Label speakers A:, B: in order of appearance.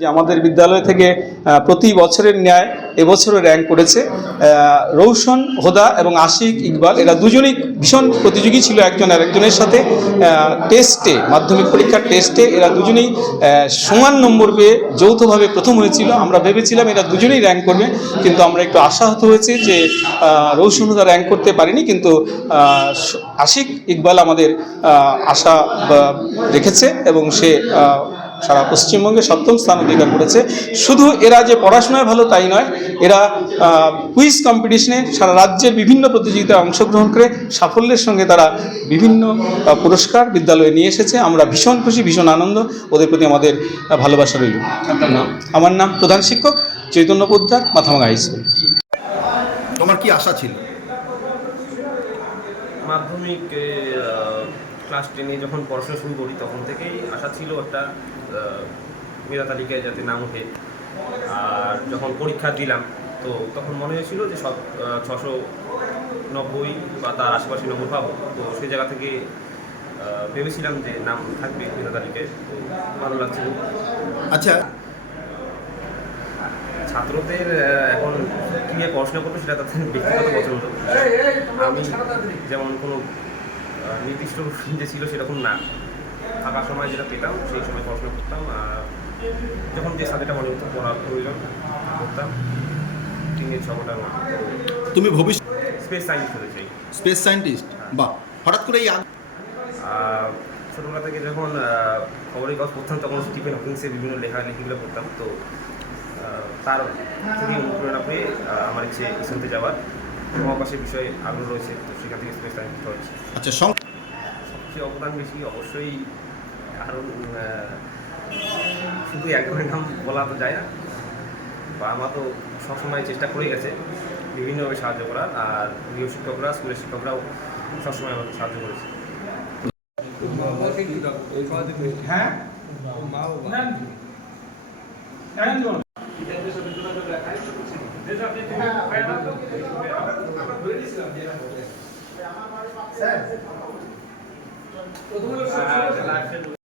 A: যে আমাদের বিদ্যালয় থেকে প্রতি বছরের ন্যায় এবছরও র্যাঙ্ক করেছে। রৌশন, হোদা এবং আশিক ইকবাল, এরা দুজনেই ভীষণ প্রতিযোগী ছিল একজন আর একজনের সাথে টেস্টে, মাধ্যমিক পরীক্ষার টেস্টে এরা দুজনেই সমান নম্বর পেয়ে যৌথভাবে প্রথম হয়েছিল। আমরা ভেবেছিলাম এরা দুজনেই র্যাঙ্ক করবে, কিন্তু আমরা একটু আশাহত হয়েছি যে রৌশন, হোদা র্যাঙ্ক করতে পারেনি, কিন্তু আশিক ইকবাল আমাদের আশা রেখেছে এবং সে সারা পশ্চিমবঙ্গে সপ্তম স্থান অধিকার করেছে। শুধু এরা যে পড়াশোনায় ভালো তাই নয় এরা কুইজ কম্পিটিশনে সারা রাজ্যের বিভিন্ন প্রতিযোগিতায় অংশগ্রহণ করে সাফল্যের সঙ্গে তারা বিভিন্ন পুরস্কার বিদ্যালয়ে নিয়ে এসেছে। আমরা ভীষণ খুশি ভীষণ আনন্দ। ওদের প্রতি আমাদের ভালোবাসা রইল। আমার নাম প্রধান শিক্ষক চৈতন্য পোদ্দার মাথাভাঙা হাই স্কুল
B: তোমার কি আশা ছিল?
C: মাধ্যমিক ক্লাস টেনে যখন পড়াশোনা শুরু করি তখন থেকেই আশা ছিল একটা মেধা তালিকায় যাতে নাম ওঠে। আর যখন পরীক্ষা দিলাম তো তখন মনে হয়েছিল যে সব ছশো নব্বই বা তার আশেপাশে নম্বর পাবো। তো সেই জায়গা থেকে ভেবেছিলাম যে নাম থাকবে মেধা তালিকায়। তো ভালো লাগছে
B: আচ্ছা।
C: ছাত্রদের এখন কী নিয়ে পড়াশোনা করবে সেটা তাদের ব্যক্তিগত পছন্দ। আমি যেমন কোনো নির্দিষ্ট যে ছিল সেরকম না। ফাঁকা সময় যেটা পেতাম সেই সময় পড়াশোনা করতাম। আর যখন যে সাবজেক্টটা মনে হতো পড়ার প্রয়োজন করতাম। তিন দিন ছ ঘণ্টার মতো
B: তুমি ভবিষ্যৎ
C: স্পেস সায়েন্স হতে চাই।
B: স্পেস সায়েন্টিস্ট বাহ। হঠাৎ করে এই
C: ছোটোবেলা থেকে যখন খবরের কাগজ পড়তাম তখন স্টিফেন হকিংসের বিভিন্ন লেখালেখিগুলো পড়তাম। তো তার থেকে অনুপ্রেরণা পেয়ে আমার ইচ্ছে ইসন্তে যাওয়ার মহাকাশের বিষয়ে আগ্রহ রয়েছে তো সেখান থেকে স্পেস সায়েন্স রয়েছে
B: আচ্ছা
C: সবচেয়ে অবদান বেশি অবশ্যই আরও শুধু একজনের নাম বলা তো যায় না বাবা তো সবসময় চেষ্টা করে গেছে বিভিন্নভাবে সাহায্য করার আর গৃহ শিক্ষকরা স্কুলের শিক্ষকরাও সবসময় আমাকে সাহায্য করেছে। হ্যাঁ? স্যার প্রথমে